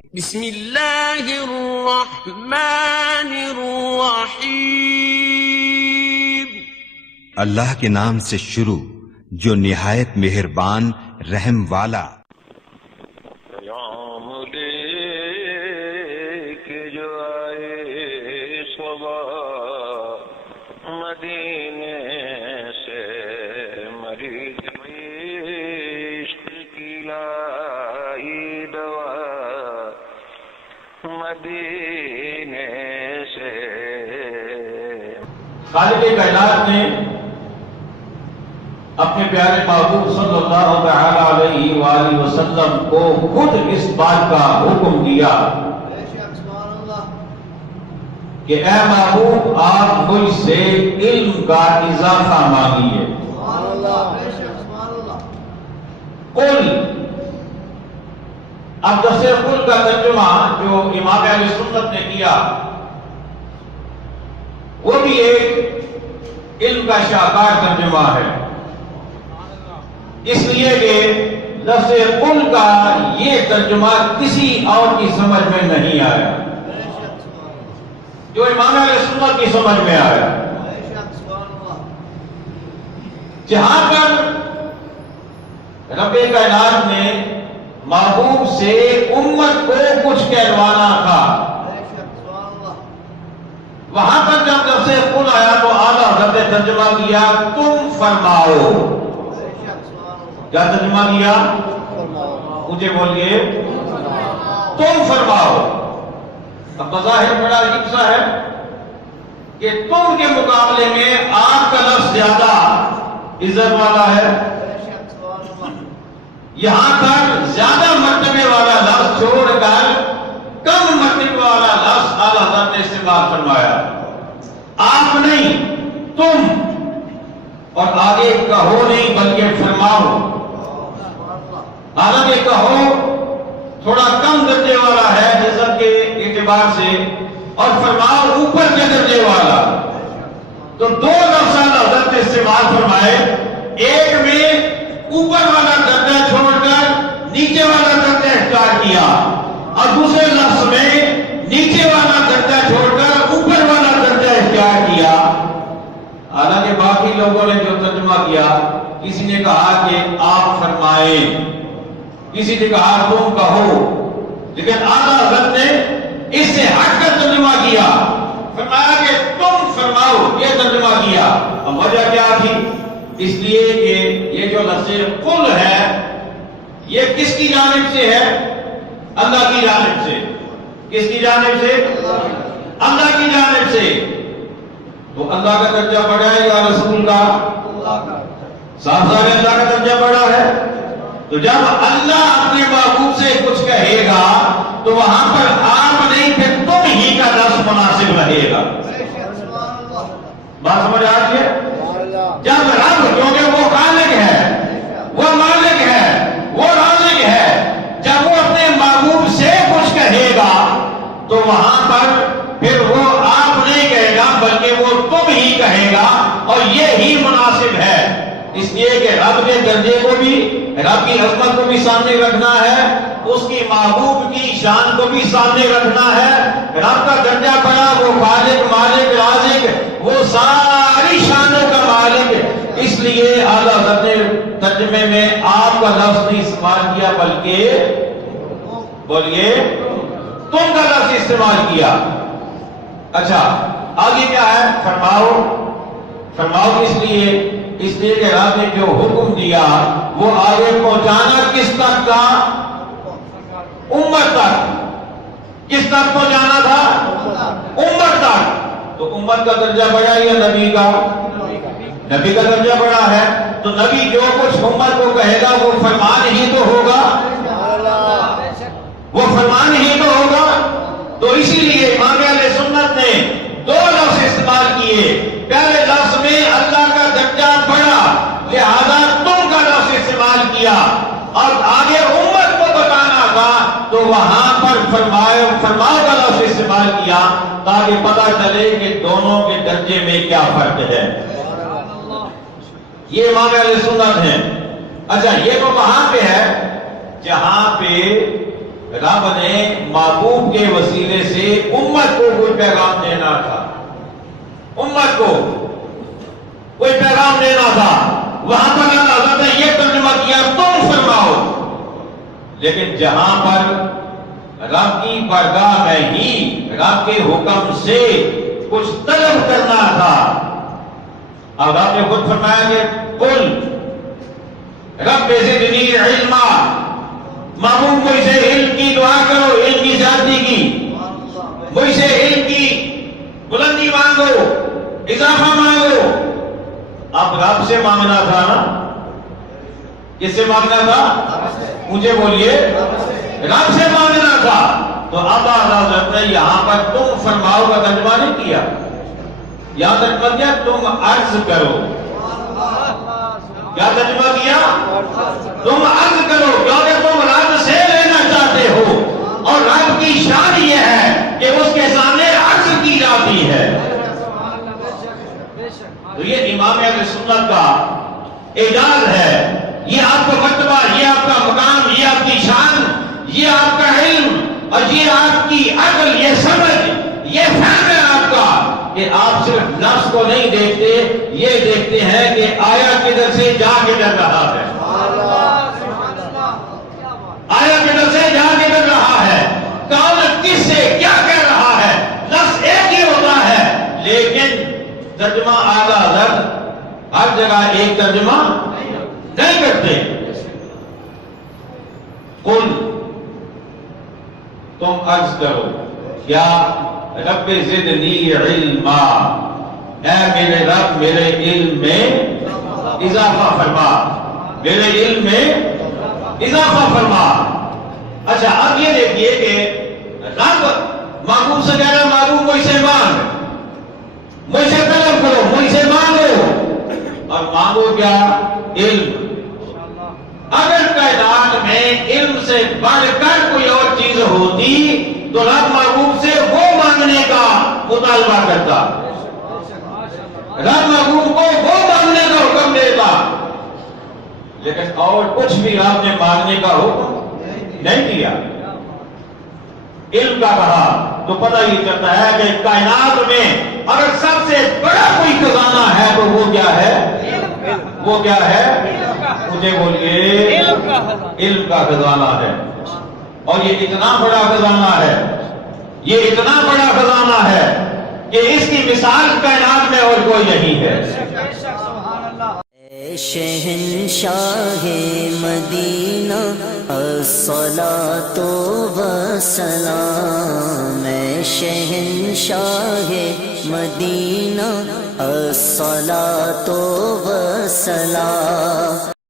بسم اللہ الرحمن الرحیم. اللہ کے نام سے شروع جو نہایت مہربان رحم والا. پیام لے کے جو آئے صبح مدینے سے مریض عشق کی لائی دوا مدینے سے. خالق کائنات نے اپنے پیارے محبوب صلی اللہ تعالی علیہ وآلہ وسلم کو خود اس بات کا حکم دیا کہ اے محبوب آپ مجھ سے علم کا اضافہ مانگیے. قل، اب تفسیر قل کا ترجمہ جو امام اہل سنت نے کیا وہ بھی ایک علم کا شاہکار ترجمہ ہے، اس لیے کہ لفظ قل کا یہ ترجمہ کسی اور کی سمجھ میں نہیں آیا جو امام اہل سنت کی سمجھ میں آیا. جہاں پر رب کائنات نے محبوب سے امت کو کچھ کہلوانا تھا، وہاں پر جب لفظ قل آیا تو اعلیٰ حضرت نے ترجمہ کیا تم فرماؤ. کیا ترجمہ کیا؟ مجھے بولیے تم فرماؤ. اب بظاہر بڑا عجیب سا ہے کہ تم کے مقابلے میں آپ کا لفظ زیادہ عزت والا ہے. یہاں پر زیادہ مرتبے والا لفظ چھوڑ کر کم مرتبے والا لفظ اعلیٰ حضرت نے استعمال فرمایا. آپ نہیں تم، اور آگے کہو نہیں بلکہ فرماؤ. حالانکہ کہو تھوڑا کم درجے والا ہے عزت کے اعتبار سے، اور فرماؤ اوپر کے درجے والا. تو دو لفظ حضرت نے استعمال فرمائے، ایک میں اوپر والا درجہ چھوڑ کر نیچے والا درجہ اختیار کیا، اور دوسرے لفظ میں نیچے والا درجہ چھوڑ کر اوپر والا درجہ اختیار کیا. حالانکہ باقی لوگوں نے جو ترجمہ کیا، کسی نے کہا کہ آپ فرمائیں، کسی نے کہا تم کہو، لیکن اعلیٰ حضرت نے اس سے ہٹ کر ترجمہ کیا، فرمایا کہ تم فرماؤ، یہ ترجمہ کیا. اب وجہ کیا تھی؟ اس لیے کہ یہ جو لفظ قل ہے یہ کس کی جانب سے ہے؟ اللہ کی جانب سے. کس کی جانب سے؟ اللہ کی جانب سے. تو اللہ کا درجہ بڑا ہے یا رسول کا؟ صاحب اللہ کا درجہ بڑا ہے. تو جب اللہ اپنے محبوب سے کچھ کہے گا تو وہاں پر آپ نہیں پھر تم ہی کا لفظ مناسب رہے گا. بات سمجھ آ رہی ہے؟ جب رب، کیونکہ وہ خالق ہے، وہ مالک ہے، وہ رازق ہے، جب وہ اپنے محبوب سے کچھ کہے گا تو وہاں پر پھر وہ آپ نہیں کہے گا بلکہ وہ تم ہی کہے گا، اور یہی مناسب ہے. اس لیے کہ رب کے درجے کو بھی، رب کی عظمت کو بھی سامنے رکھنا ہے، اس کی محبوب کی شان کو بھی سامنے رکھنا ہے. رب کا درجہ بڑا، وہ خالق، مالک، رازق، وہ ساری شانوں کا مالک. اس لیے اعلیٰ حضرت نے ترجمے میں آپ کا لفظ نہیں استعمال کیا بلکہ بولیے تم کا لفظ استعمال کیا. اچھا آگے کیا ہے؟ فرماؤ. فرماؤ اس لیے کہ رب نے جو حکم دیا وہ آگے پہنچانا کس تک تھا؟ امت تک. کس تک پہنچانا تھا؟ امت تک. تو امت کا درجہ بڑا یا نبی کا؟ نبی کا درجہ بڑا ہے. تو نبی جو کچھ امت کو کہے گا وہ فرمان ہی تو ہوگا، وہ فرمان ہی تو ہوگا. تو اسی لیے امام اہل سنت نے دو لفظ استعمال کیے. پہلے لفظ میں اللہ کا درجہ بڑا، لہذا تم کا لفظ استعمال کیا، اور آگے امت کو بتانا تھا تو وہاں پر فرماؤ کا لفظ استعمال کیا تاکہ پتہ چلے کہ دونوں کے درجے میں کیا فرق ہے. یہ امام اہل سنت ہیں. اچھا یہ تو وہاں پہ ہے جہاں پہ رب نے محبوب کے وسیلے سے امت کو کوئی پیغام دینا تھا، امت کو کوئی پیغام دینا تھا۔ وہاں پر اللہ حضرت نے یہ ترجمہ کیا تم فرماؤ، لیکن جہاں پر رب کی بارگاہ میں ہی رب کے حکم سے کچھ طلب کرنا تھا، اب آپ نے خود فرمایا کہ قل رب زدنی علما، محبوب مجھ سے علم کی دعا کرو، علم کی زیادتی کی، مجھ سے علم کی بلندی مانگو، اضافہ مانگو۔ اب رب سے مانگنا تھا نا، کس سے مانگنا تھا؟ مجھے بولیے، رب سے مانگنا تھا۔ تو اب حضرت نے یہاں پر تم فرماؤ کا ترجمہ نہیں کیا، یہاں ترجمہ کیا تم عرض کرو۔ کیا ترجمہ کیا؟ تم عرض کرو، کیونکہ تم رب سے لینا چاہتے ہو، اور رب کی شان یہ ہے کہ اس کے سامنے عرض کی جاتی ہے۔ تو یہ امام اہل سنت کا اعجاز ہے، یہ آپ کا مرتبہ، یہ آپ کا مقام، یہ آپ کی شان، یہ آپ کا علم، اور یہ آپ کی عقل، یہ سمجھ، یہ فہم ہے آپ کا کہ آپ صرف نفس کو نہیں دیکھتے، یہ دیکھتے ہیں کہ آیا کدھر سے جا کدھر رہا ہے، آیا کدھر سے جا کدھر رہا ہے، کون کس سے کیا کہہ رہا ہے۔ نفس ایک ہی ہوتا ہے، لیکن ترجمہ اعلیٰ حضرت ہر جگہ ایک ترجمہ نہیں کرتے۔ قل تم عرض کرو، کیا رب زدنی علما، اے میرے رب میرے علم میں اضافہ فرما، میرے علم میں اضافہ فرما۔ اچھا اب یہ دیکھیے کہ رب محبوب سے کہہ رہا ہے محبوب مجھ سے مانگ، مجھ سے طلب کرو، مجھ سے مانگو، اور مانگو کیا؟ علم۔ اگر کائنات میں علم سے بڑھ کر کوئی اور چیز ہوتی تو رب محبوب سے وہ مانگنے کا مطالبہ کرتا، رب محبوب کو وہ مانگنے کا حکم دیتا، لیکن اور کچھ بھی رب نے مانگنے کا حکم نہیں دیا، علم کا کہا۔ تو پتہ یہ چلتا ہے کہ کائنات میں اگر سب سے بڑا کوئی خزانہ ہے تو وہ کیا ہے؟ وہ کیا ہے؟ مجھے بولیے، علم کا خزانہ ہے، اور یہ اتنا بڑا خزانہ ہے، یہ اتنا بڑا خزانہ ہے کہ اس کی مثال کائنات میں اور کوئی نہیں ہے۔ اے شہنشاہ مدینہ الصلاۃ والسلام، اے شہنشاہ مدینہ الصلاۃ والسلام،